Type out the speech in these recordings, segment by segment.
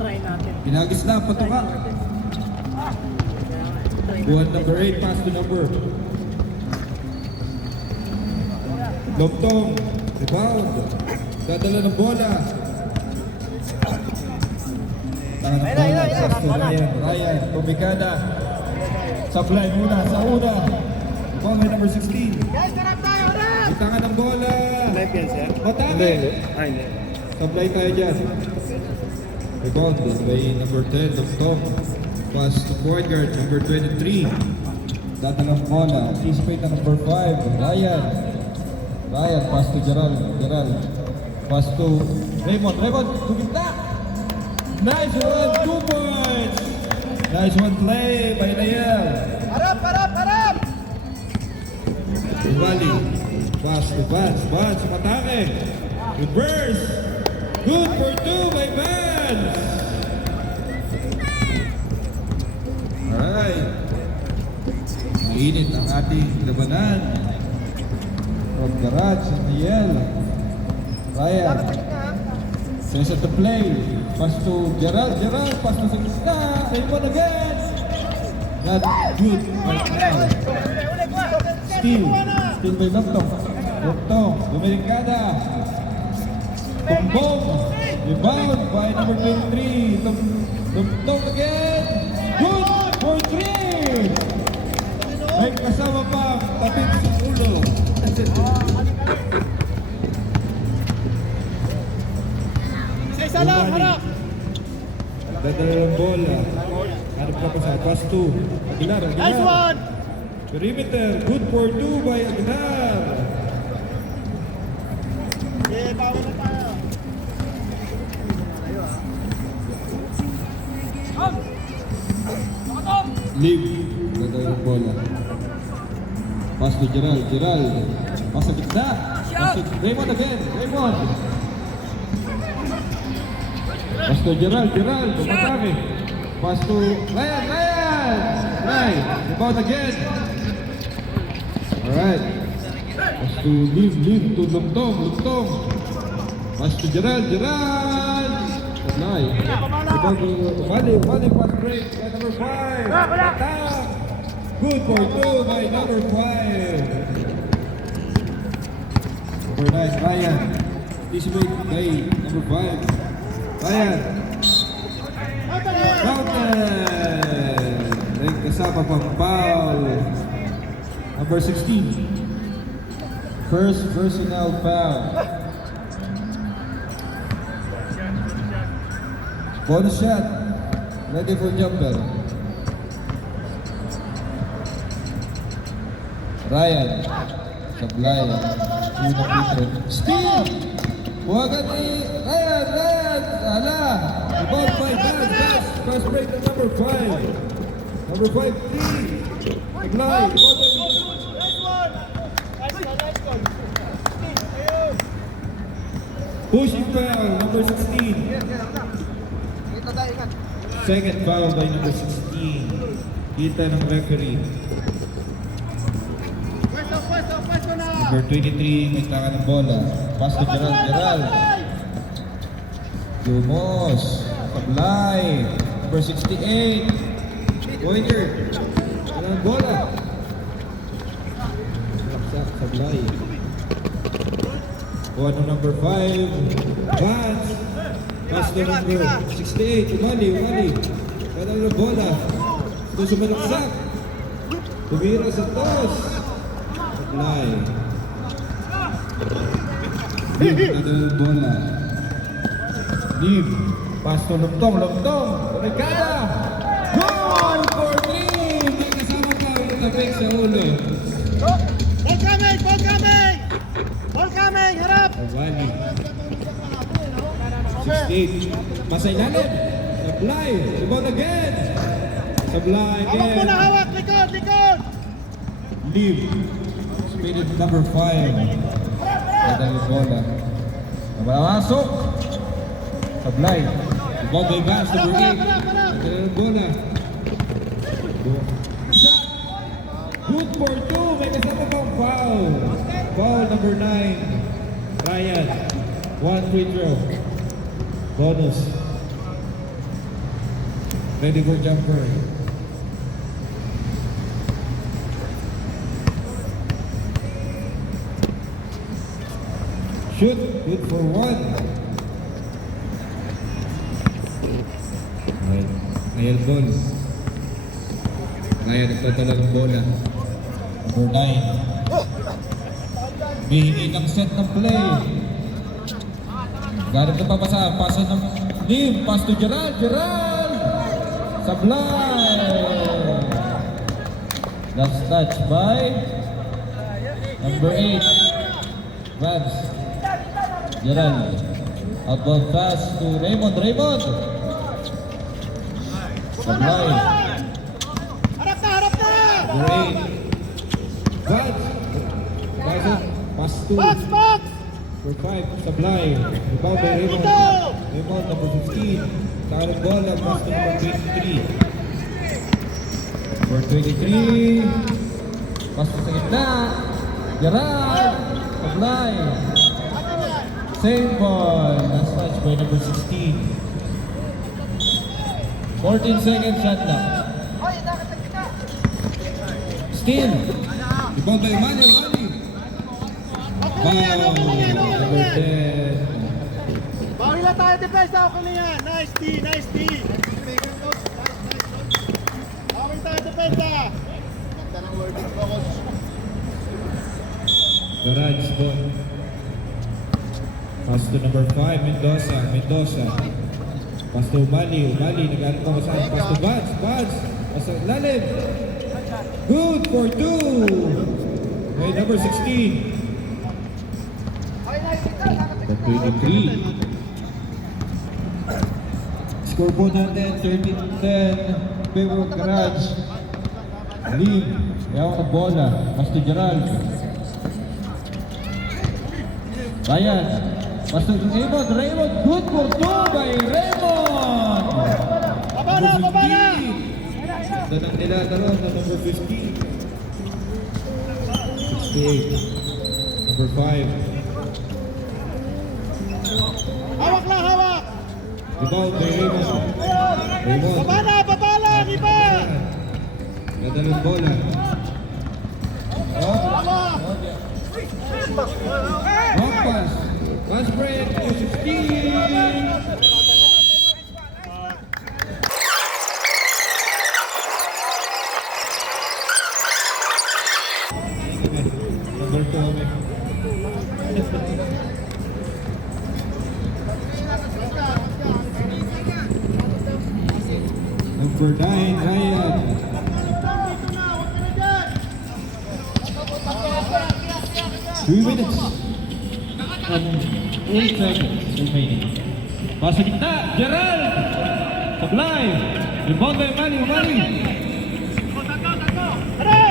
Try natin. Pinagis na, patukak. Buwan number 8, pass to number. Lobtong, rebound. Dadala ng bola. Tangan ng bola, pass to Ryan. Ryan, Pumikada. Supply muna sa una. Ball by number 16. Guys, harap tayo, harap! May tangan ng bola. Live yan siya? Matake. Hindi. Supply tayo dyan. Rebound by number 10, Lobtong. Pass to point guard, number 23. Dadala ng bola. Anticipate na number 5, Ryan. Ryan, pass to Gerald. Gerald. Pass to Raymond. Raymond, to gitna. Nice one, 2 points. Nice one play by Nayel. Harap, harap, harap! Ivali. Pass to Vance. Vance, matake. Reverse. Good for 2 by Vance. Alright. Init ang ating labanan. From Garage and Nayel. Ryan. Says at the play. Pass to Gerald. Gerald. Pass to Sigista. Raymond again. Not good right now. Steal. Steal by Lobtong. Lobtong. Dominicana. Tumbong. Rebound by number 23. Lobtong again. Good for 3. May kasama pa. Tapit sa ulo. Isa lang, harap! Dadala ng bola. Hanap na pa sa pass 2. Aguilar, Aguilar. Nice one! Perimeter. Good for 2 by Aguilar. Eh, bawal na tayo. Leave. Dadala ng bola. Pass to Gerald. Gerald. Pass sa gitna. Pass to Raymond again. Raymond. Pass to Gerald. Gerald. Tumatake. Pass to Ryan. Ryan. Ryan. Rebound again. Alright. Pass to Leave to Lobtong. Lobtong. Pass to Gerald. Gerald. Supply. Rebound to Umali. Pass break by number 5. Attack. Good for 2 by number 5. Number 9, Ryan. Anticipate by number 5. Ryan. Fountain. May kasama pang foul. Number 16. First personal foul. Bonus shot. Ready for jumper. Ryan. Supply. Steal! Buwagan ni Ryan! Ryan! Ala! Rebound by Vance. Fast break to number 5. Number 5, 3. Supply. Rebound by Nice one! Nice one! Ayun! pushing foul, number 16. Second foul by number 16. Kita ng referee. Pwesto na! Number 23, may taka ng bola. Pass to Gerald. Gerald. Dumos. Supply. Number 68. Pointer. Wala ng bola. Supply. Buwan ng number 5. Vance. Pass to number 68. Umali. Wala ng bola. Ito sumalaksak. Tumira sa toss. Supply. Ito yung bola. Leave. Pass to Lobtong. Dominicana. Goal for 3. Hindi kasama ka ang tapik sa ulo. Ball coming! Harap! Awali. 68. Masay lalim. Supply. Rebound again. Supply Hawak mo again. na, hawak! Likod! Leave. Spirit number 5. Ada yung bola. Masuk. Supply. Rebound by Vance, number 8. Ada yung bola. Shot. Good for 2. May kasama pang foul. Foul number 9. Ryan. 1 free throw. Bonus. Ready for jumper. Shoot. Good for one. Ayan ball. Kaya nagtatala ng bola. Number 9. Bihingi ng set ng play. Ganit na papasa. Pasa ng Lim. Pass to Gerald. Gerald! Sablay! That's touched by number 8. Vance. Gerald. Outbound pass to Raymond. Raymond! Sablay. Harap na, harap na! Number 8. Vance. Pass to Box, box! number 5. Sablay. Rebound by Raymond. Dito! Raymond, number 15. Tarot bola, pass to number 23. Number 23. Pass to sa gitna. Gerard. Sablay. Same ball. Last touch by number 16. 14 seconds shot clock. Still. Rebound by Manny. Okay na yan, okay na yan, okay na Number yan! 10. Bawal na tayo, defense, okay na yan! Nice D, nice D! Bawal tayo, defense, ah! Garage ball. Pass to number 5, Mendoza. Pass to Umali, nag-alit pa saan. Pass to Vance. Pass to lalim. Good for 2. By number 16. The 23. Scoreboard natin, 13-10. Favor of Garage. Lim. Ewan na bola. Pass to Gerald. Ryan. Pass to Raymond. Good for 2 by Raymond. Baba na, baba na! Ganda ng nilalaro na number 15. 68. Number 5. Hawak lang, hawak! Rebound by Raymond. Baba na, baba lang, iba! Ganda ng bola. Oh. Hawak! Wrong pass. Pass break. 16. Number 2. Number 9, Ryan. 3 minutes and 8 seconds remaining. Pasok kita, Gerald! Sablay! Rebound by Umali.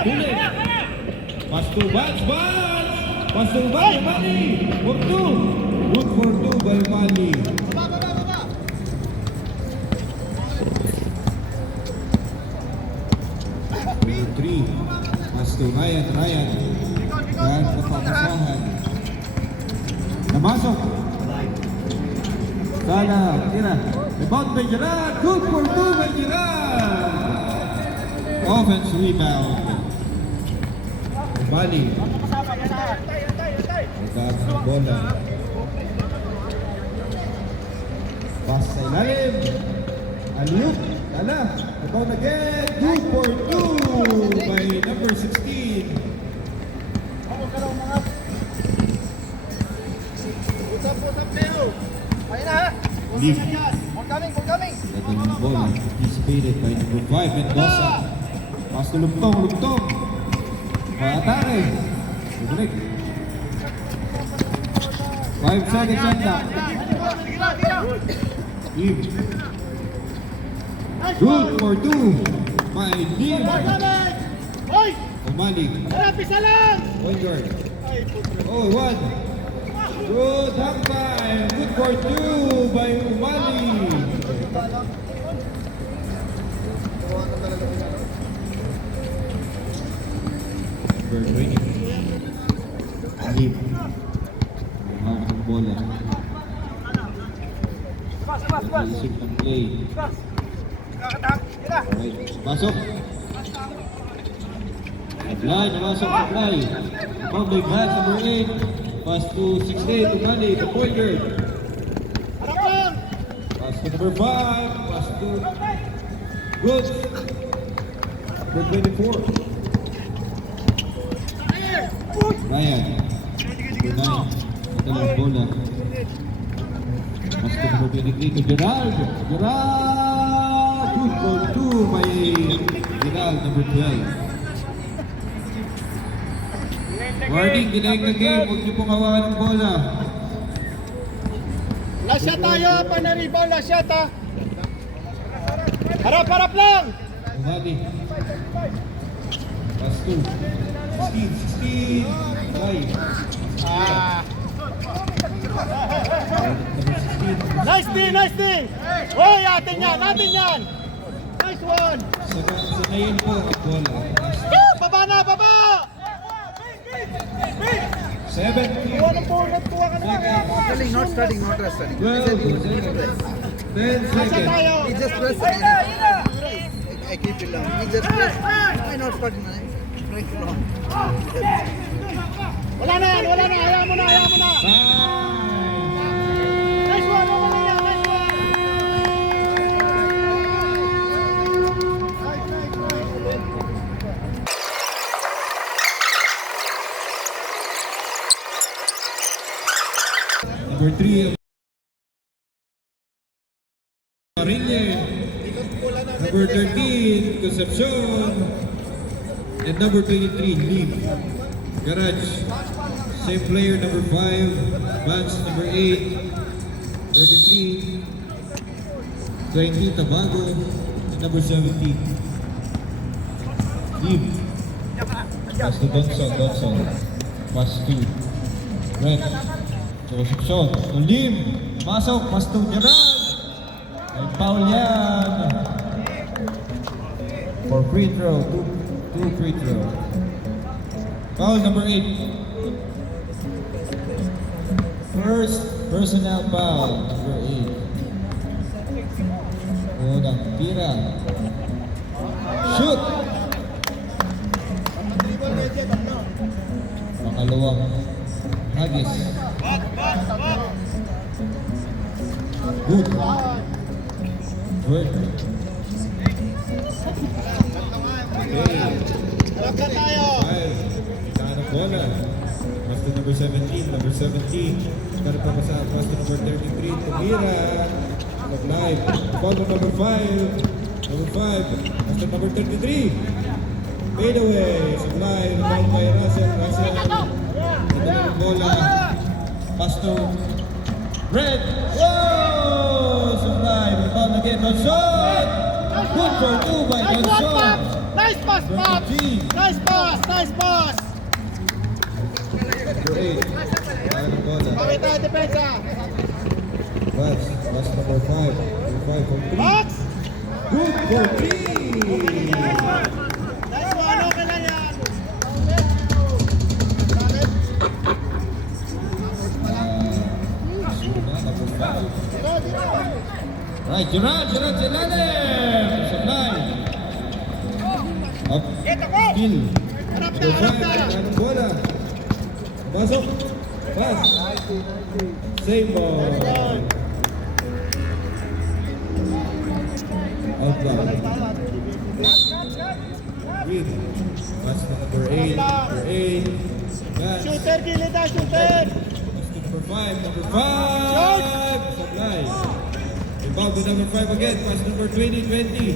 Huli. Pass to Vance. Pass to Umali. For 2. Good for 2 by Umali. Number 3. Pass to Ryan. Ryan papapasahan. Namasok. Sala, tira. Rebound by Gerard. Good for 2 by Gerard. Offense rebound. Bali. Nagkaat ng bola. Pass sa ilalim. Aliuk. Tala. Rebound again. Good for 2 by number 16. Pusap Leo! Ayun na ha! Leave. Ball coming! Ito ng bola. Anticipated by number 5, Mendoza. Pass to Lugtong. Atake. Ibalik. 5 seconds on that. Leave. Good for 2 by Lim. Ball coming! Hoy! Umali. Harap, isa lang! Point guard. Ay, putre. Oh, 1. Good hang time. Good for 2 by Umali. Number 20. Lim. Hawak ng bola. Isip ng play. Alright, pasok. Apply, namasok, apply. Public hands, number 8. Pass to 6'8", Umali, the point guard. Harap lang! Pass to number 5. Pass to good. Number 24. Ryan. Number 9. Ito bola. Pass to number 23 to Gerald. Gerald! Good for 2 by Gerald, number 12. Warning, dinaig na game. Huwag niyo pong hawakan ng bola. Last shot tayo, panaribaw, last shot ha. Harap lang! Umali. Pass to 16. Five. Ah. Number 16. Nice D! Hoy, atin yan! Nice one! Sanayin po ang bola. Baba na, baba! 17. Kuha ng forward, kuha ka na lang. Starting, not starting, not rest starting. 12. 10 Last shot seconds. tayo! He just press. I keep it long. He just press. Why not starting? I'm trying to long. Wala na! Ayaw mo na! Nice one! Nice one! Number 3. Marine. Number 13. Concepcion. And number 23. Lim. Garage. Same player, number 5. Vance, number 8. 33. 20. Tabago. And number 17. Lim. Pass to Donson. Pass to Red. To Concepcion. To Lim. Masok. Pass to Gerald. Ay foul yan. For free throw. Two free throw. Foul number 8. First personal foul, number 8. Unang tira. Shoot! Pangalawang hagis. Good. Good. Okay. Harap na tayo! 5. Saan ang bola? Pass to number 17. Number 17. Karap na sa pass to number 33. Tumira. Live. Ball to number 5. Number 5. Pass to number 33. Fade away. Supply. Ball by Russell. Ito na ang bola. Pass to Red. Whoa! Supply. Ball again. No shot. Good for 2 by Nice one, Donson. Pops! Nice pass, Pops! 23. Nice pass! Number 8. Saan ang bola? Pawit tayo, depensa! Pass number 5. Number 5 for 3. Box! Good for 3. Nice one, okay na yan! Right, Gerard, Ilalim. Supply. Up. Kill. Harap Number 5. na! Anong bola? Pasok. Pass. Same ball. Outbound. Green. Pass to number 8. Number 8. Pass. Shooter, gilid na, shooter! Pass to number 5. Number 5. Supply. Rebound to number 5 again. Pass number 20.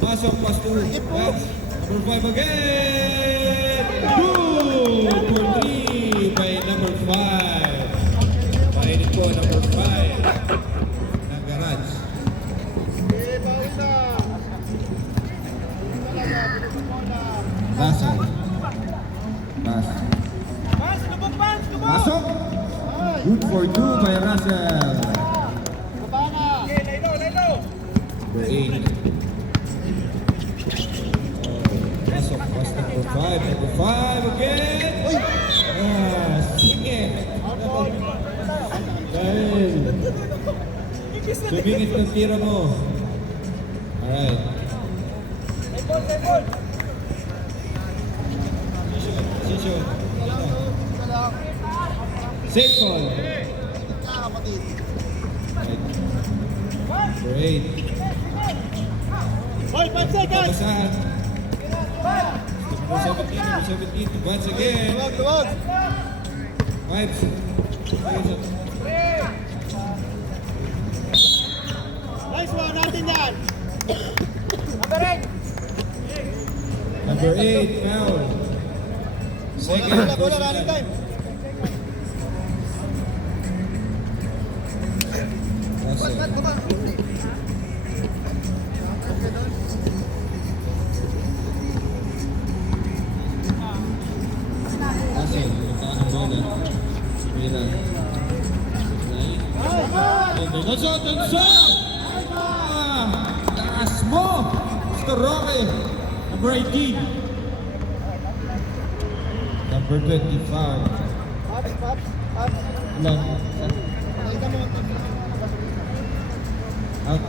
Pasok. Pass to Vance. Number 5 again. Good for 3 by number 5. Painit po number 5 ng Garage. Eh, bawi na! Russell. Pass. Pass, lubog, Vance! Lubog! Pasok. Good for 2 by Russell. Baba na! Okay, laylo! Number 8. Pasok. Pass number 5. Number 5 again. Sige. Dahil sumingit ng tira mo. Alright. Position. Safe ball. Number 8. Hoy, 5 seconds! Pasahan. Number 17. Once again. Luwag. Vibes. Nice one, natin yan! Number 8, foul. Second. Bola, running time. Russell. Russell, magkakaroon ng bola. Mira. Attention! Taas mo! Mr. Roque. Number 18. Number 20, foul. Ilan? Out.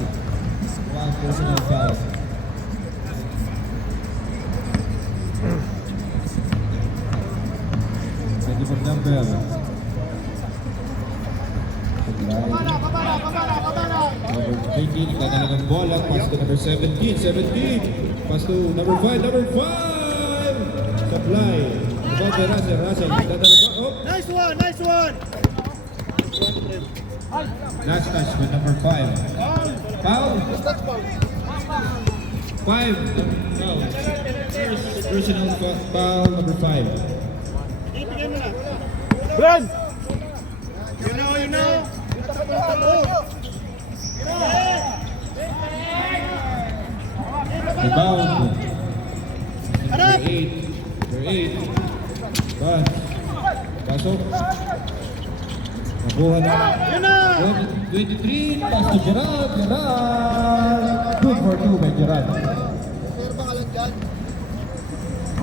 One personal foul. Ready for number. Number 18, itatalagang bola. Pass to number 17. 17. Pass to number 5. Number 5! Supply. About the Russell. Itatalagang bola. Oh! Nice one, nice one! Last touch with number 5. Foul. 5. Foul. Personal foul number 5. Ibigay mo na. Run! You know. Rebound. Harap! Number 8. Number 8. Pass. Pasok. Nakuha na. Yun na! 23. Pass to Gerald. Gerald. Good for 2 by Gerald. Pero baka lang dyan.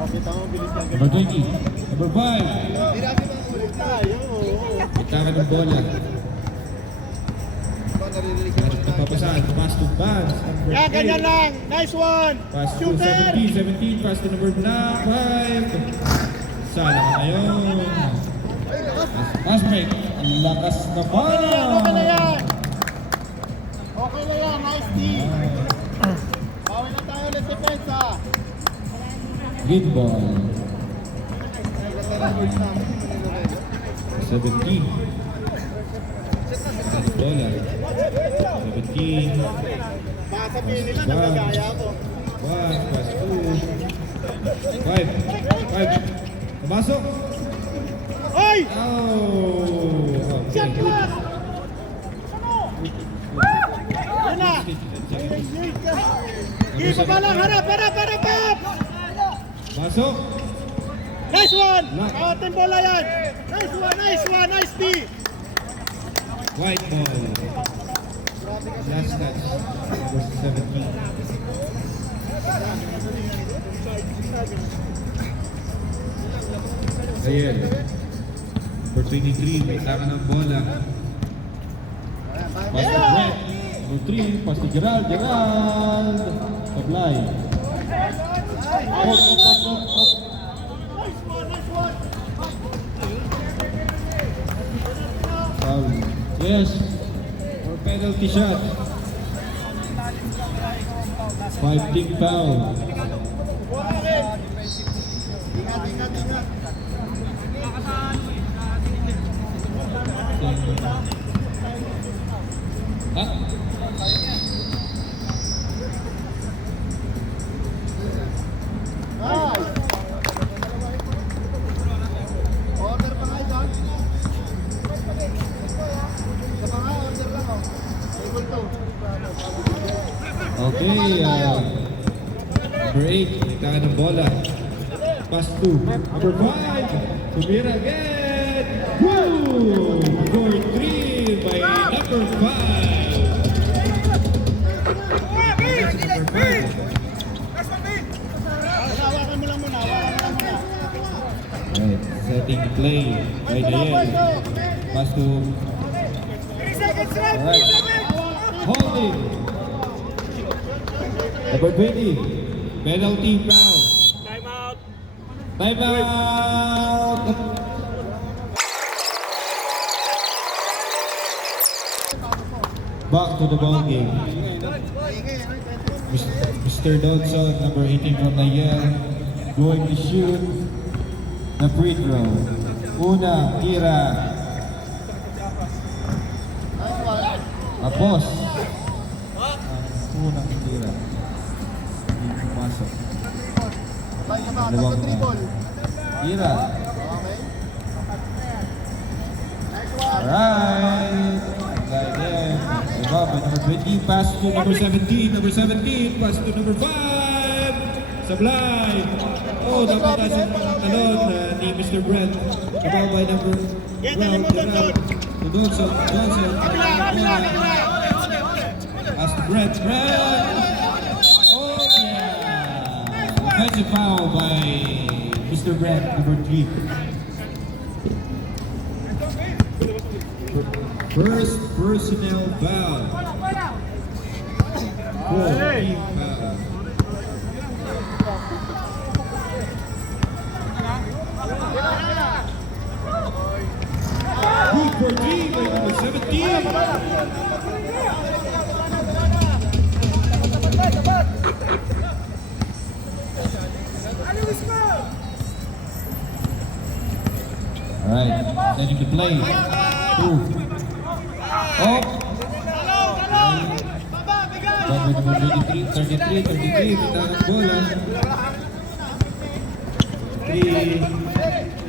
Kita mo, bilis lang. Number 20. Number 5. Hindi natin mga ulit tayo. Itakan ng bola. Naririnig ko na. Papasahan. Pass to Vance. Number Yan, 8. ganyan lang. Nice one! Pass to Shooter! 17. Pass to number 5. Sana ka ngayon. Pass break. Ang lakas na bola. Okay na yan! Okay na yan, nice D! Bawal na tayo ng depensa! Good ball. 17. Pass bola. 17. Baka sabihin nila, nagagaya ko. 1. Pass 2. 5. Pumasok. Oy! Oh. Shot Okay. clock! Yan na! Iba ba lang, harap! Pasok. Nice one! Ating bola yan! Nice one, nice D! White ball. Last touch. Number 17. Ayan. Number 23. May tama ng bola. Pass to Brett. Number 3. Pass to Gerald. Gerald. Supply. Up. Foul. Yes. Or penalty shot. 5 team foul. Ingat. Ha? Nice! Order pa nga ito. Isa pa nga, order lang oh. Table 2. Okay. Number 8. Kailangan ng bola. Pass 2. Number 5. Tumira again. Woo! Score 3 by number 5. Hawakan mo lang muna. Right. Setting play by Dayen. Pass to... 3 seconds left! Alright. Holding. Number 20. Penalty foul. Timeout. Timeout! Back to the ball game. Mr. Dodson, number 18 from Nayel, going to shoot the free throw. Una, tira. Tapos. Ang unang tira. Hindi pumasok. Bye ka ba? Dalawang Dribble. tira. Okay. Next one. Alright. Like that. Diba, by number 20, pass to number 17. Number 17, pass to number 5. Sablay. Oh, napunta sa talon ni Mr. Brent. Diba, by number 12, to Dodson. Pass to Brent. Oh, yeah. Offensive foul by Mr. Brent, number 3. First personnel foul. Team foul. Good for team by number 17. Alright, setting the play. 2. Oh! Number 33, kita ng bola. 3.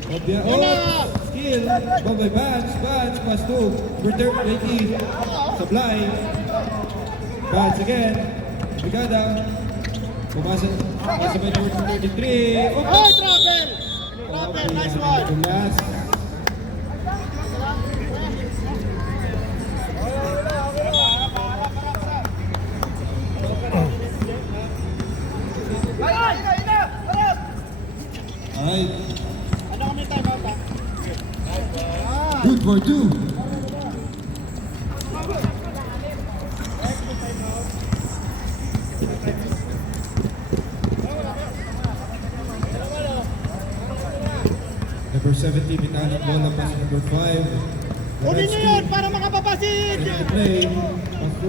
Obya, oh! Skill! Bombay Vance, pass 2. Return, 20. Sablay. Vance again. Brigada. Pumasa by number 33. Oh! Hey, Travel! Travel, nice one. Last. Alright. Ano kami time out? Good for 2. Number 17, Mitano bola pass number 5. Kunin niyo yun para makapapasin! Ready to play. Pass to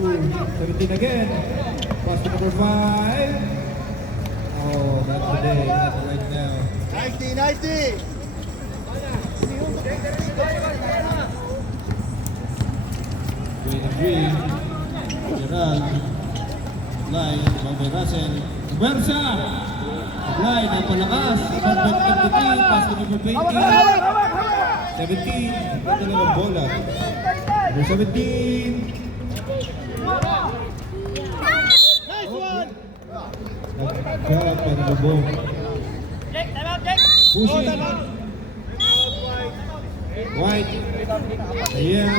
17 again. Pass to number 5. Oh, not today. Not right now. Nice D, nice D! 23. Gerald. Supply. Bobby Russell. Versa! Supply. Napalakas. Number 23. Pass to number 20. 17. Ito lang ang bola. Number 17. Nice one! Nagkakap pa ng bubong. Pushing. White. Ayan.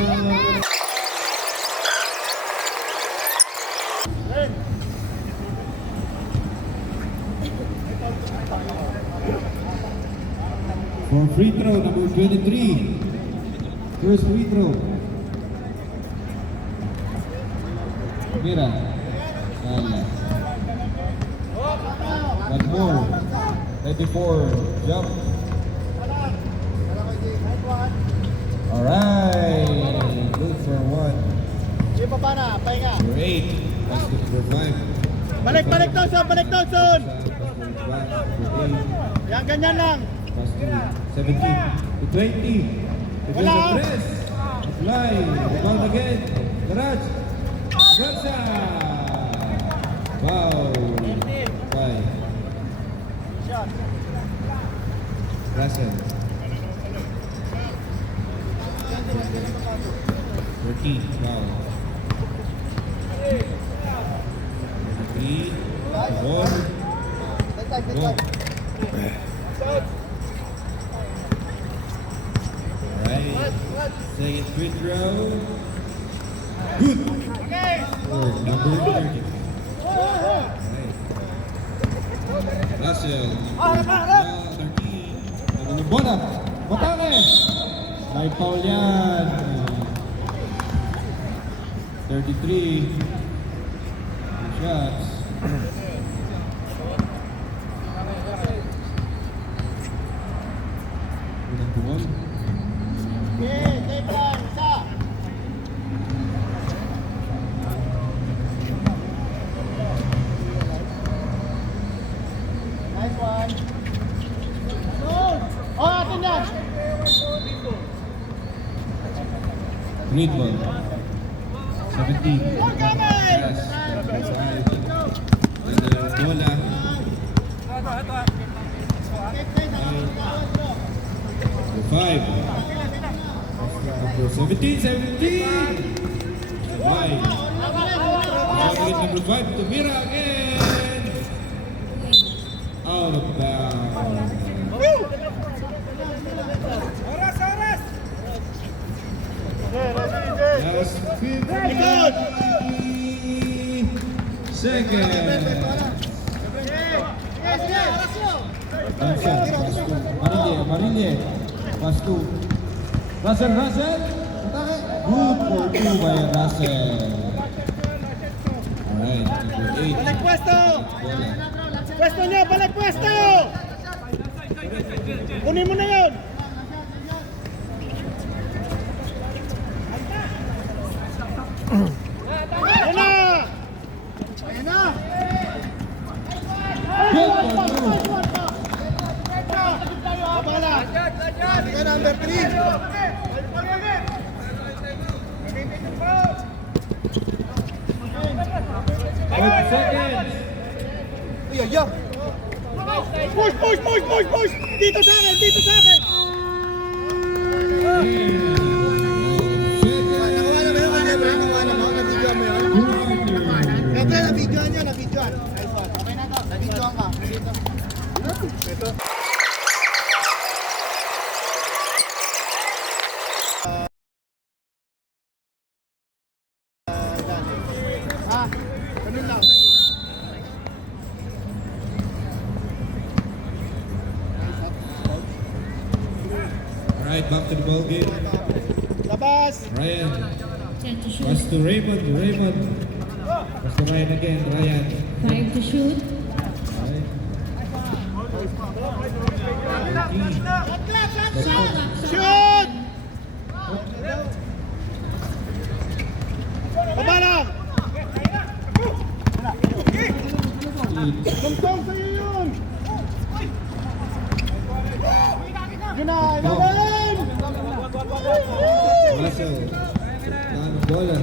For free throw, number 23. First free throw. Mira. Ayan. One more. Ready for jump. Alright. Good for 1. Di ba ba na? Pahinga. Number 8. Pass to number 5. Balik, Dawson! Balik, Dawson! Yan, ganyan lang. Pass to 17. To 20. To Wala. the press. Apply. Rebound again. Garage. Garza. Wow. Bye. Russell. 13. Wow. 3. 4. Go. Alright. Second free throw. Good. For number 30. Alright. Russell. 13. Ano ng bola? Matake! May foul yan. 33. Shots. Green ball. 17. Yes. 5. Bola. 5. Number 17. 17. Wide. Number 5 to Mira again. Out of bounds. Just 50 seconds. Marinje. Pass to. Russell. Good for 2 by Russell. Alright, number 8. Balik pwesto! Pwesto niyo! Balik pwesto! Kunin mo na yun! Ayan na! Ayan na! Good for 2. Babala! Sige, number 3! 5 seconds. Push! Dito sa akin! Nabidyoan. Okay na to. Nabidyoan ka. Ito. Ganun lang. Alright, back to the ball game. Labas! Ryan. Pass to Raymond. Pass to Ryan again. Ryan. 5 to shoot. Alright. Shoot! Babala! Tungtong sa'yo yun! Yun na! Ilalim! Russell. Down the bola.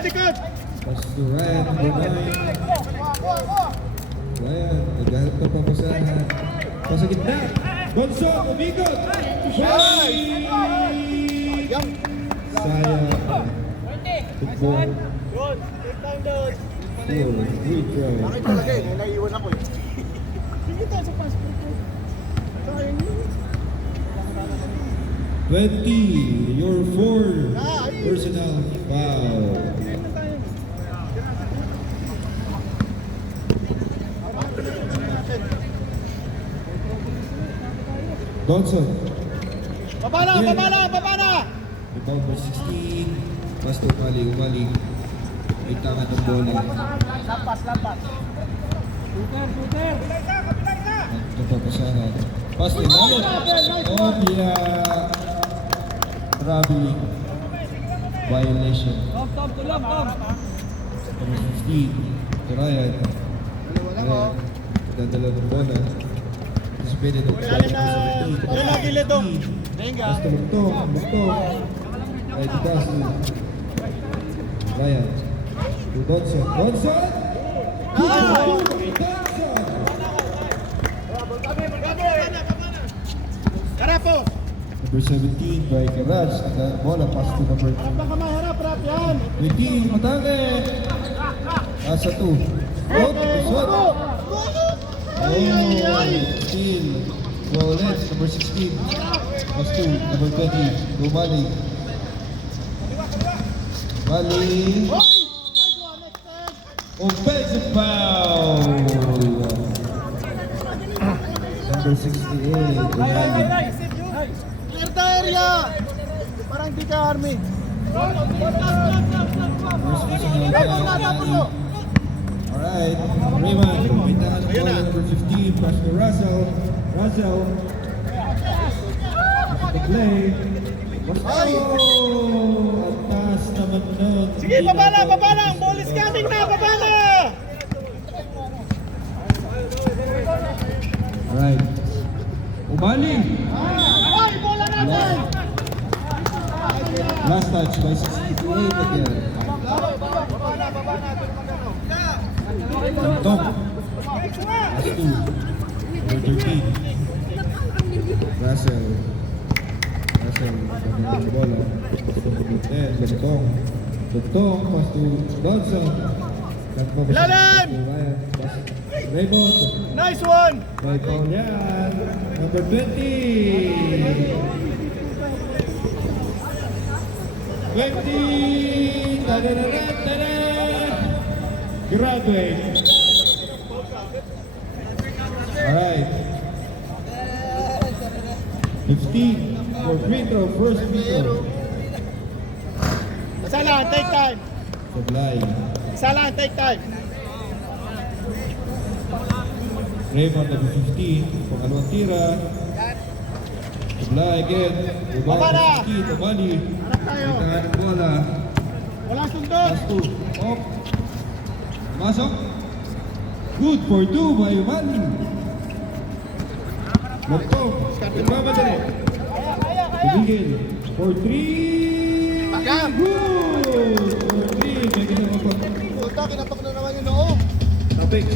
Likod! Pass to Ryan. Number 9. Ryan. Naghahanap na papasahan. Pass sa gitna. Bonso. Umikot. Yan! Sayang. Football. Good try. Bakit talaga eh? Naiiwan ako eh. Sige tayo sa passport ko. Sayang yun. 20. Your 4 personal foul. Donson. Babala! Rebound by 16. Pass to Umali. May tangan ng bola. Lampas! Napapasahan. Pass to Imali. Oh, yeah. Traveling. Violation. Number 15. To Ryan. Ryan. Dadala ng bola. Anticipated ng Ilalim na! Ano na gilid to? Denga! Pass to Lugtong. Ay, to Dusty. Ryan. To Donson. Donson! Karapo! Number 17 by Karaj. Ang bola pass to number Harap ka maharap, rap yan! 20. Matake! Asa 2. Shot! Steal. Rollins, number 16. Pass to number 20. Umali. Offensive foul! Number 68. Umali. Clear the area! Parang di ka army. First personal foul. Alright, Raymond, pintahan ng bola number 15, pass to Russell. The play. Ang taas naman nun. Sige, babala! Ang ball is coming na! Babala! Alright. Umali. Ay, bola natin! Last touch by 68 again. Tom. Last two. Number 13. Russell. Russell. Number bola. Number 10. Lugtong. Lugtong. Pass to Dodson. Ilalim! Raymond. Nice one! By Paul yan. Number 20. 20. Ta-da-da-da-da-da. Graduate. Alright. 15 for free throw. First free throw. Salah, take time. Sablay. Salah, take time. Raymond number 15. Pangalawang tira. Sablay again. Rebound Baba na. 15. Tamali. Harap tayo. Itahan ng bola. Walang sundot. Last two. Off. Masok. Good for two by Umali. Lagtong. Nagmamadali. Tumigil. For three. Agam. Good. For three. May ginagawa pa. Puta, kinapak na naman yung noo. Tapik.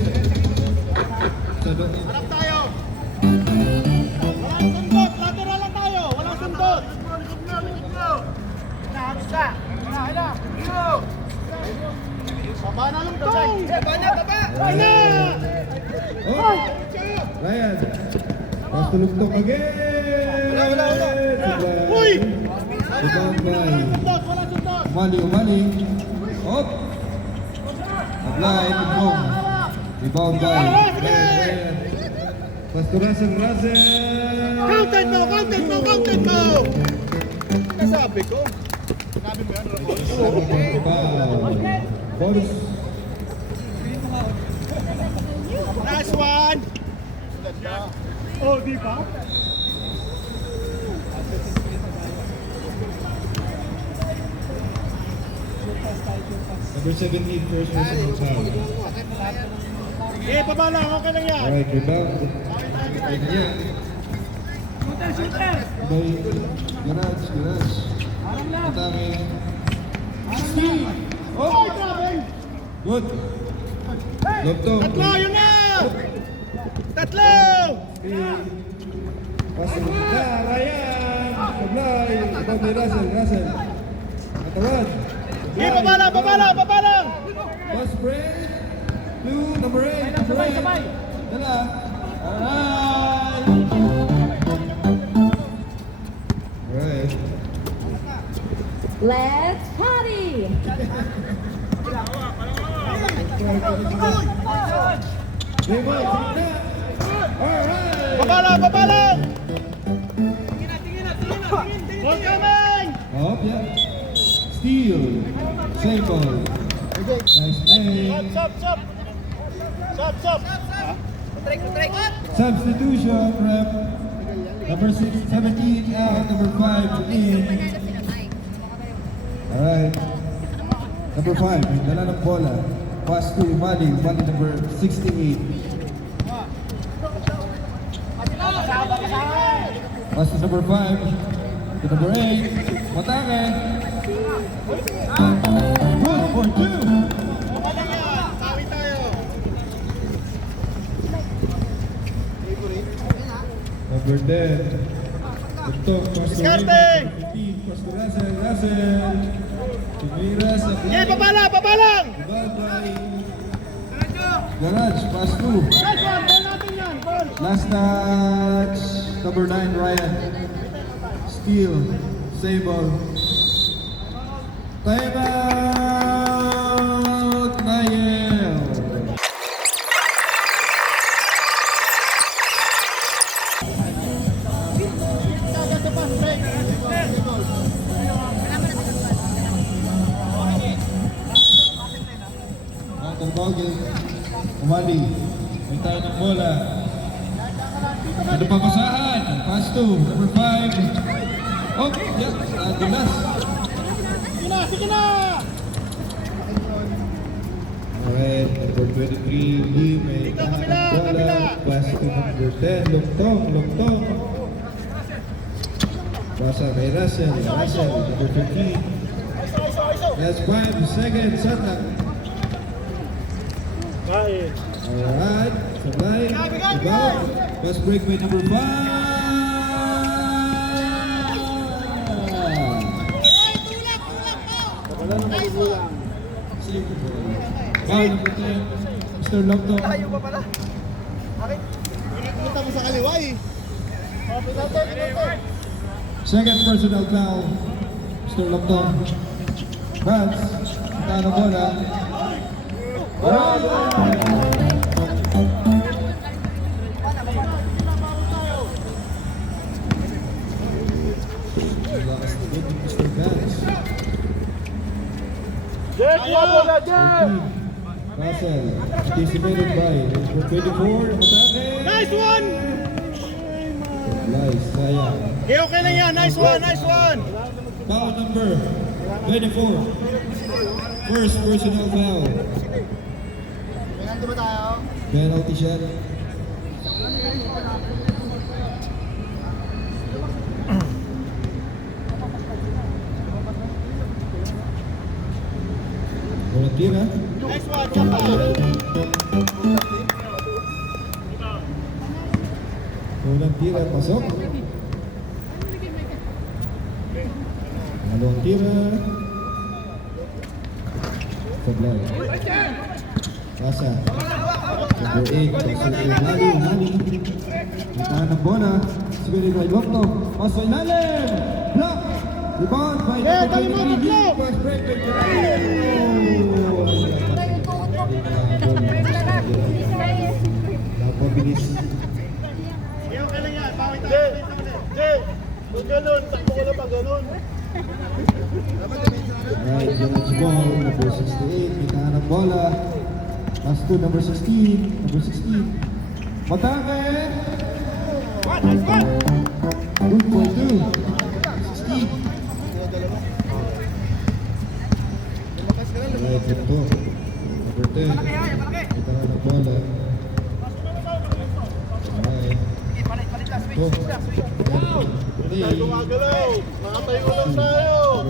Sa doon. Harap tayo. Walang sundot. Lateral lang tayo. Walang sundot. Baba na yung tong. Baba na. Oh. Ryan. Pass to Lugtong again. Wala. Sablay. Uy! Rebound by Walang sundot. Walang sundot. Umali. Up. Sablay. Lugtong. Rebound by Ryan. Pass to Russell. Counted mo. Nasabi ko. Sabi mo yan, Ramon. Bonus. Nice one. Oh, di ba? Number 17, first personal foul. Eh, baba lang. Okay lang yan. Alright, rebound. Ganyan. By Garage. Atake. Oh, grabe. Good. Lugtong. Tatlo, yun na. Tatlo. Pasok na, Ryan. Sablay. Rebound by Russell. Katawan. Eh, baba lang. Pass break. To number 8. Sabay. Dala. Alright. Alright. Let's party! Raymond, sige na. Alright. Baba lang. Ball coming. Up, yeah. Steal. Save ball. Nice play. Stop. Substitution, rep. Number 17 out, number 5 in. Alright. Number 5, dala ng bola. Pass to Umali number 68. Pass to number 5. To number 8. Matake. Good for 2. Sawi tayo. Number 10. Lugtong, pass to Discarding! Raymond, 15. Pass to Russell. Tumira sa Eh, baba lang. Ball by Garage, pass to. Nice one. Ball natin yan. Ball. Last touch, number 9, Ryan. Steal, save ball. Time out, Nayel. Counter ball game. Umali. May tayo ng bola. Ano pa basahan? Pass to number 5. Oh, yeah, dulas. Sige na. Alright, number 23, Lee, may Dito, tahan kabila, ng bola. kabila. Pass to number 10, Lugtong. Pasa kay Russell. Russell, number 15. That's 5 seconds. Shot lang. Alright. Sabay. Rebound. Fast break by number 5. Foul number 10. Mr. Longdon. Tayo pa pala. Punta mo sa kaliwa eh. Second personal foul. Mr. Longdon. Franz. Kita na bola. Mr. Franz. Russell, anticipated by number 24, Matake. Nice one! Nice, sayang. Okay, okay lang yan. Nice one, nice one! Foul number 24. First personal foul. Penalty ba tayo? Penalty shot. Walang tira. Nice one, Chapa! Walang tira, pasok. Dalawang tira. Sablay. Pasa. Number 8. Hali. Itahan ng bola. Siguro kay Lokto. Paso ilalim. Block. Rebound by number 23. Fast break by napabilis. Okay, okay lang yan. Bawit tayo. Jay! Kung ganun, takbo ko na pa ganun. Alright, Jones ball, number 68, itahan ng bola. Pass to number 16, number 16. Matake! Good for 2. 16. Alright, ito. Number 10. Itahan ng bola. Alright. Ito. Tayo gumagalaw. Nakatayo lang tayo.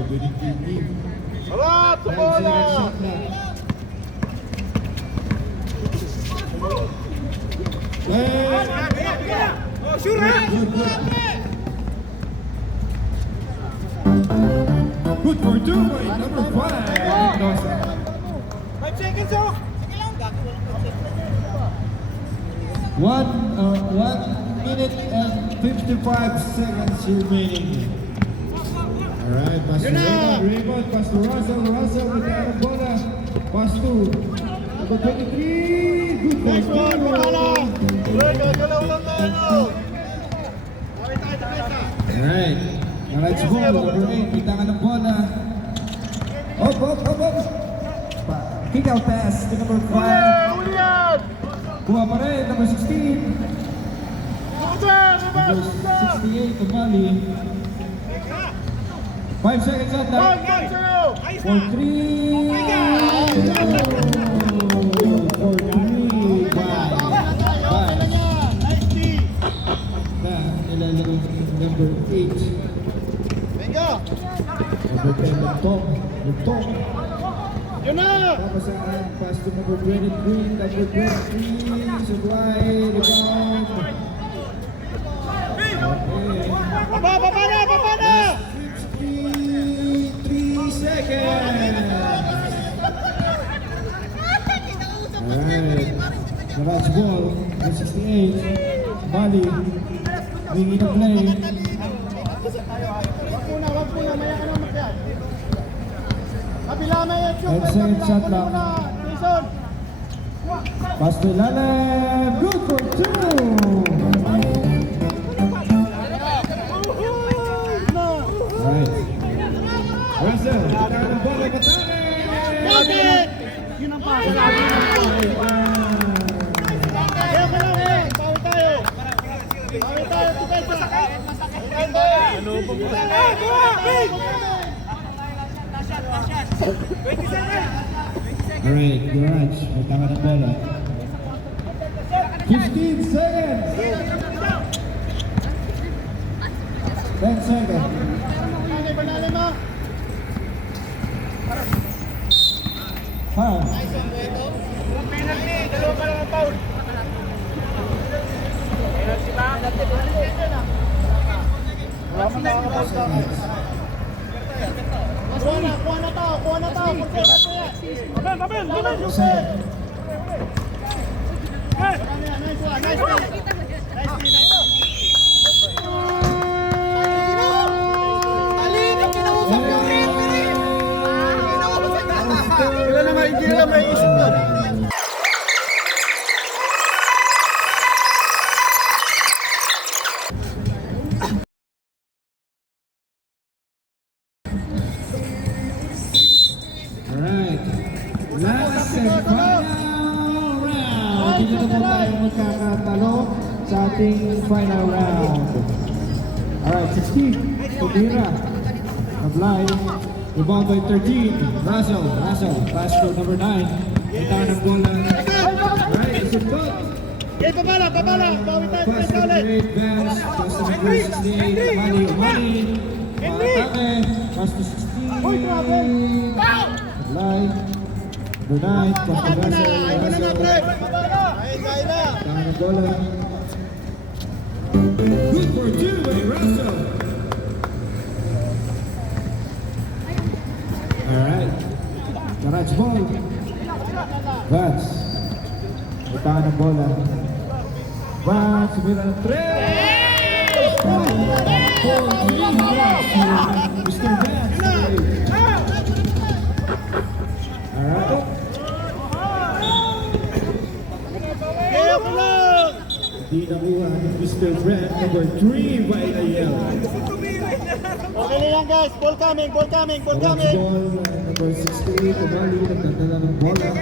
Harap sa bola! Good for 2 by number 5. 5 seconds off! 1 minute and 55 seconds remaining. Alright, pass to Raymond, pass to Russell with the bola. Pass to number 23. Good for Nice one, Papala! Uy, gagalaw lang tayo! Bawit tayo, defensa! Alright, alright, ball, number 8, bitangan ng bola. Up. Kick out pass to number 5. Uli yan! Kuha pa rin, number 16. Number 68, Tumali. 5 seconds on that. For 3. For 3. Bye. Na, nilalagay number 8. Number 10, Lugtong. Yun na! Papasaan, pass to number 23. Number 23, supply, rebound. Okay. Baba na! 3 seconds. Alright. Garage ball. 68. Bali. Wingi na play. Wag muna, maya ka naman makyat. Kabila na yan, Chuk. 10 seconds shot lang. Jason! Pass to ilalim. Good for 2. Alright. Russell. Kita ng bola. Bakit? Yun ang pa. Kaya ka lang, bawal tayo. Bawal tayo, defensa. Ano pa mo? Alright, Garage. May tama ng bola. 15 seconds. 10 seconds. Banali mo. 5. Penalty, dalawa pa lang ang foul. Penalty ba? Wala mo nakakapal sa akin. Kuha na tao. Babel. Nice one. Hindi na may isip na. Alright. Last and final round. Dito na po tayo magkakatalo sa ating final round. Alright, 16. Pumira. Apply. Rebound by 13. Russell. Pass to number 9. Bitaw ng bola. Alright, is it good? Okay, pabala. Bawi tayo. Pass to number 8. Vance. Pass to number 68. Mali. Atake. Pass to 16. Apply. Number 9. Pass to Russell. Bitaw ng bola. Good for 2 by Russell. Alright. Garage ball. Vance. Bitaw ng bola. Vance. Sumira ng 3. Mr. Vance. Alright. Hindi nakuha ni Mr. Brent. Number 3 by Ayel. Okay na yan guys. Ball coming. Garage ball. Number 68. Umali. Nagdadala ng bola.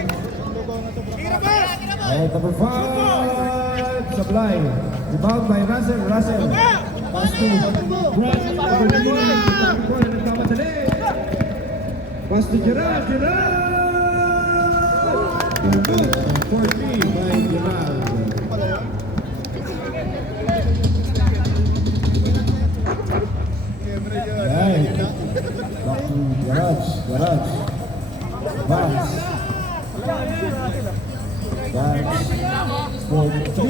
Alright, number 5. Supply. Rebound by Russell. Pass to Brent. Number 1. Nagkamadali. Pass to Gerard. Good. 4-3 by Gerard. Right. Back to Garage. Vance. 4-3.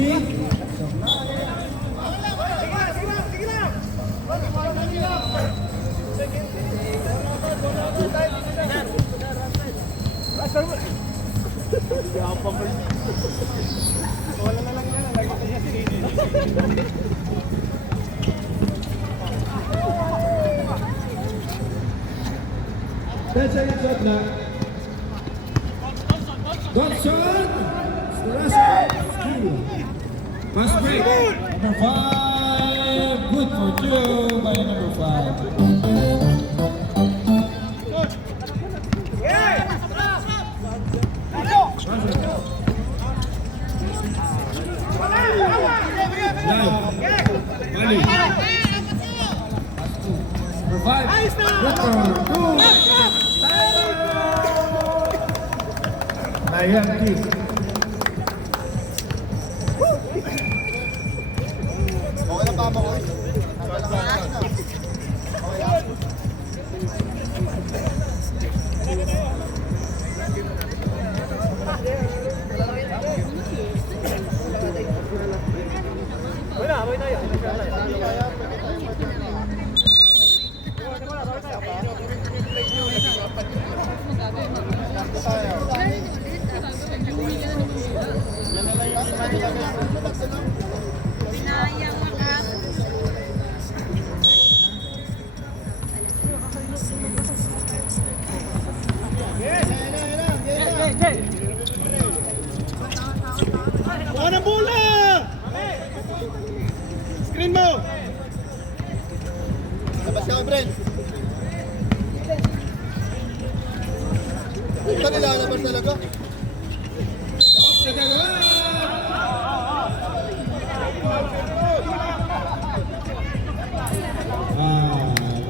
That's a shot na. Good shot! Russell. Pass break. Number 5. Good for 2 by number 5. Mali. Number 5. Good for 2. Ayan, kick. Okay na tama ko. Binayang makat. Kuha ng bola! Screen mo! Labas ka, Brent. Ito nila, labas talaga.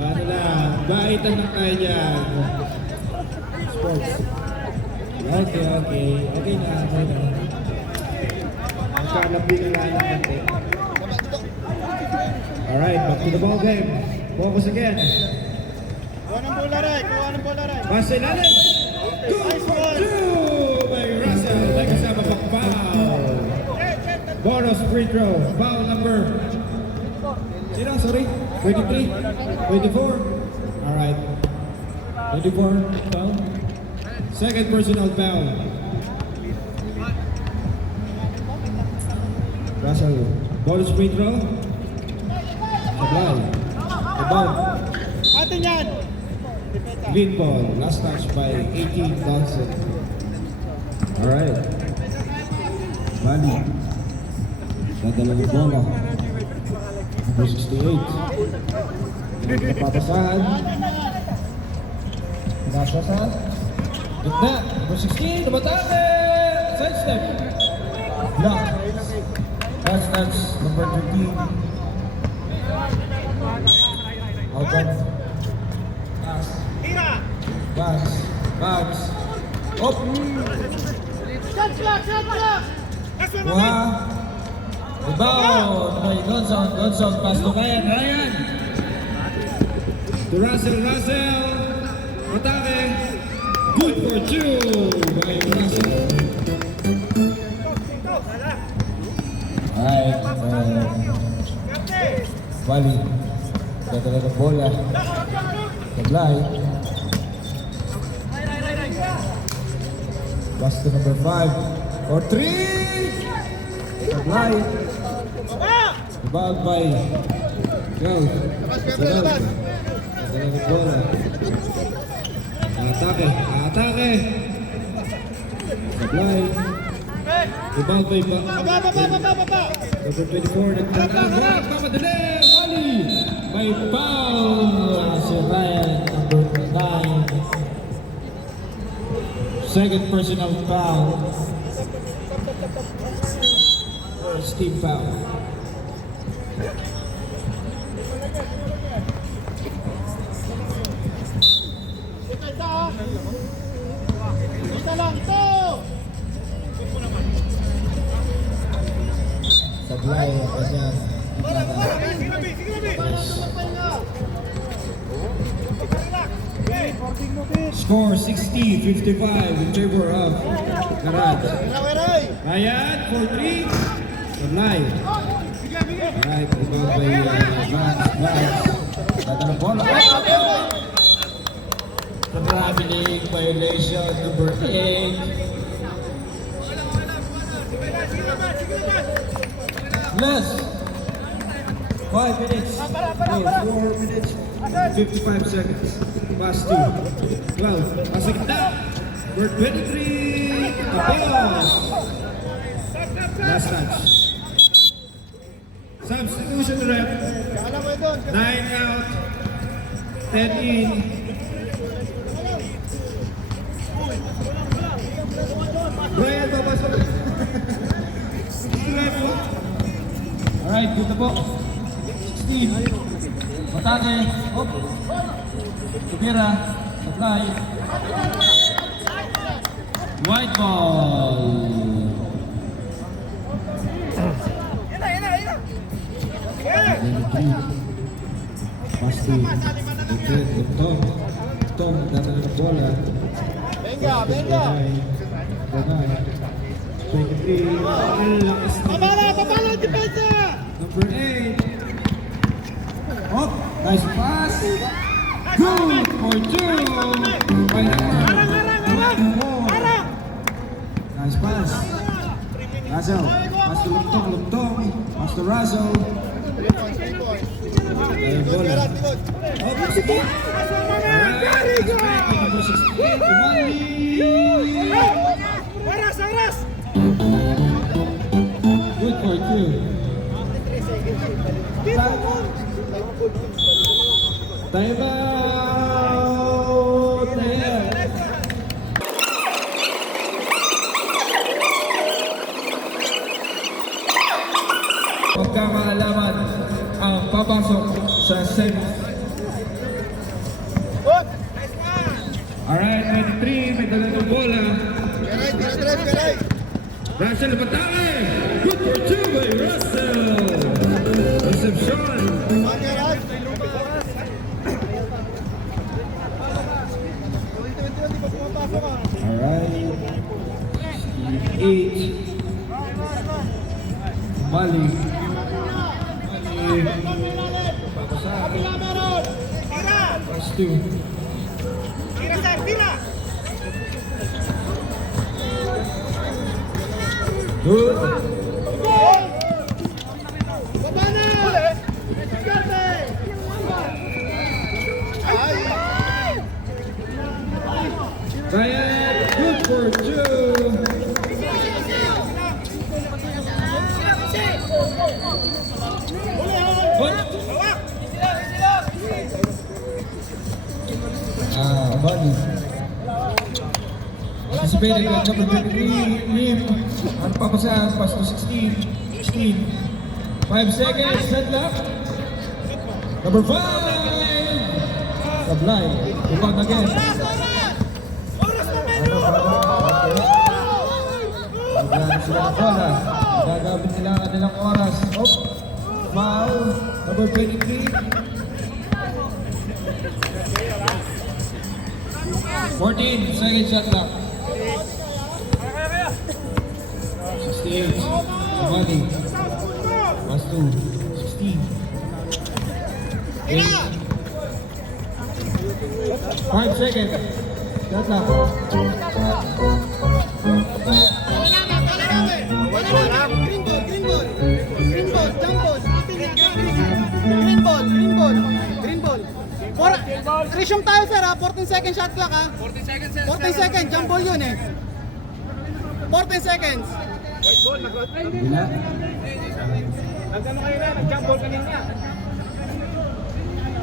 Ano na, baitan lang tayo dyan. Sports. Okay na. Magkalabi na lang ng konti. Alright, back to the ball game. Focus again. Kuha ng bola rin. Kuha ng bola rin. Base natin. 2 for 2 by Russell. May kasama pang foul. Bonus free throw. Foul number. Sino? Sorry? 23? 24? Alright. 24 foul. Second personal foul. Russell. Bonus free throw. Sablay. Rebound. Atin yan. Green ball. Last touch by 18 Johnson. Alright. Bali. Dadala ng bola. Number 68. Napapasahan. Napapasahan. Gitna. Number 16. Namatake. Side step. Block. Last touch. Number 13. Outbound. Pass. Bags. Bags. Up. Wah. Rebound by Gonzon. Gonzon pass to Ryan. Ryan. To Russell. Russell. Atake. Good for 2 by Russell. Alright. Bali. Dadala ng bola. Sablay. Pass to number 5. Or 3. Sablay. Rebound by Girl. Dadala ng bola. Atake. Atake. Sablay. Rebound by number 24. Nagtatawag. Papadali. Wally. May foul si Ryan, number 9. Second personal foul. First team foul. Isa lang ito. Sablay kasi score 60-55 in favor of Garage. Ryan for 3. Sablay. Alright, rebound by Vance. Data ng bola. Traveling violation number 8. Less 5 minutes. No, 4 minutes. 55 seconds. Pass 2. 12. Pasok na. Number 23. Tapos. Last touch. Substitution rep. 9 out. 10 in. Brian, papasok. Alright, dito po. 16. Matake. Hop. Tubira. Supply. White ball. Pasti. Tom. Tom datang ke bola. Venga, venga. 23. Papala, depensa. Number 8. Oh, nice pass. Good for 2. By number 4. Nice pass. Russell. Pass to Lutong. Pass to Russell. Bola. Oh, sige. Very good. Number 16. Kumali. Aras. Good for 2. Time out. Magkakaalaman ang papasok sa semis. Alright, 93, may dala ng bola. Russell Batake! Good for 2 by Russell! Reception! Mali. Plus 2. Good. Baba na! Diskarte! Ryan, good for 2. Bunny. Anticipated at number 23, Lim. Ang papasahan, pass to 16. 16. 5 seconds, set lock. Number 5. Sablay. Rebound again. Maglaan sila ng bola. Gagamit nila ang kanilang oras. Oh, foul. Number 23. 14 second shot clock. 68. Kamali. Plus 2. 16. 8. 5 seconds. Shot clock. Green ball. Resume tayo sir ha, 14 second shot clock ha. 14 seconds, jump ball yun eh. 14 seconds. Bila. Nagano kayo na, nag-jump ball kanina.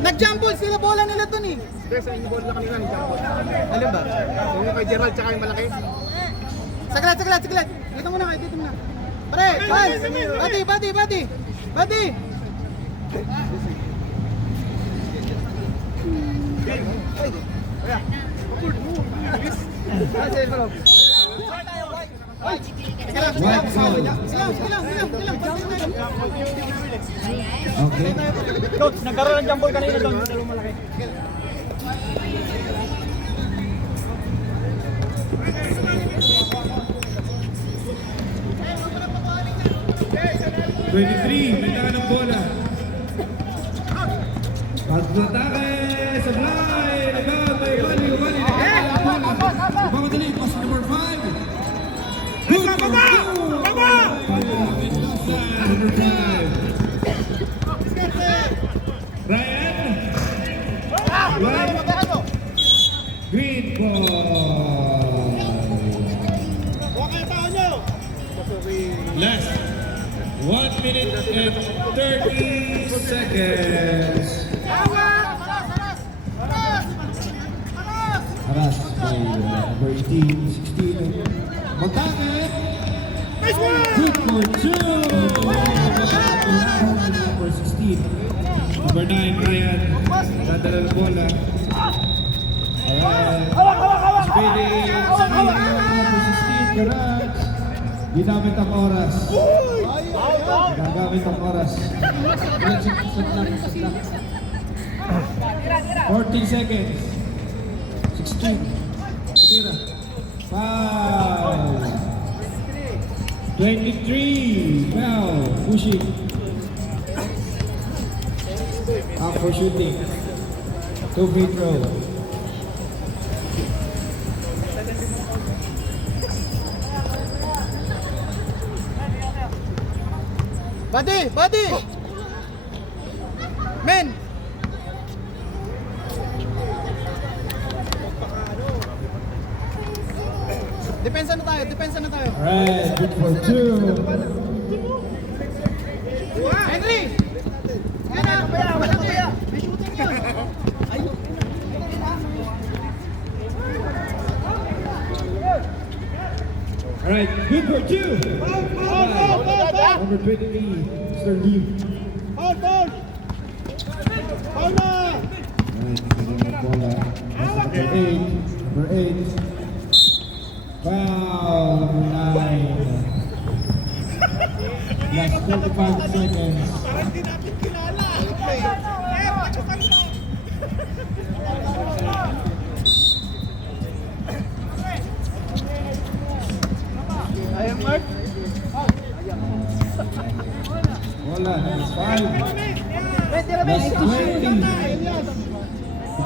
Nag-jump ball sila, bola nila dun eh. Hindi, sa inyo ball na kanina, nag-jump ball. Alin ba? Yung kay Gerald tsaka yung malaki. Saglit. Dito muna kayo, dito muna. Pare, bati. Sige lang. Okay. Coach, nagkaroon ng jump ball kanina doon. Dalawang malaki. May taka ng bola. Pag-atake! Sablay! Rebound! May Bali! Mamadali! Pass number 5! Good for 2! Mendoza! Number 5! Ryan! Green ball! Last 1 minute and 30 seconds. Aras by number 18, 16. Montane. Good for 2. Number 16. Number 9, Ryan. Dadala ng bola. Ayan. Speedy. Number 16, Garage. Ginamit ang oras. Gagamit ang oras. 14 seconds. 16. Tira. 5. 23. Now, pushing. Up for shooting. 2 free throw. Badi! Men! Depensa na tayo. Alright, good for 2. Henry! Yan na! May shooting yun! Alright, good for 2. Number 23, Mr. Liu. Alright, bola. Number 8. Number 8. Foul, number 9. Last 45 seconds.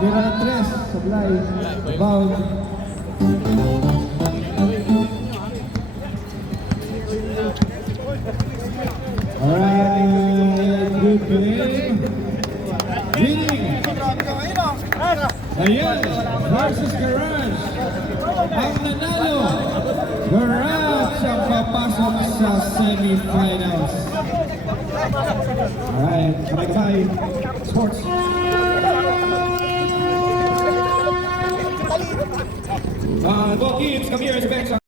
Tira ng 3, supply, rebound. Alright, good game. Winning. Ayan, versus Garage. Ang nanalo, Garage ang papasok sa semifinals. Alright, bye-bye. Sports. Go kids, come here, it's back.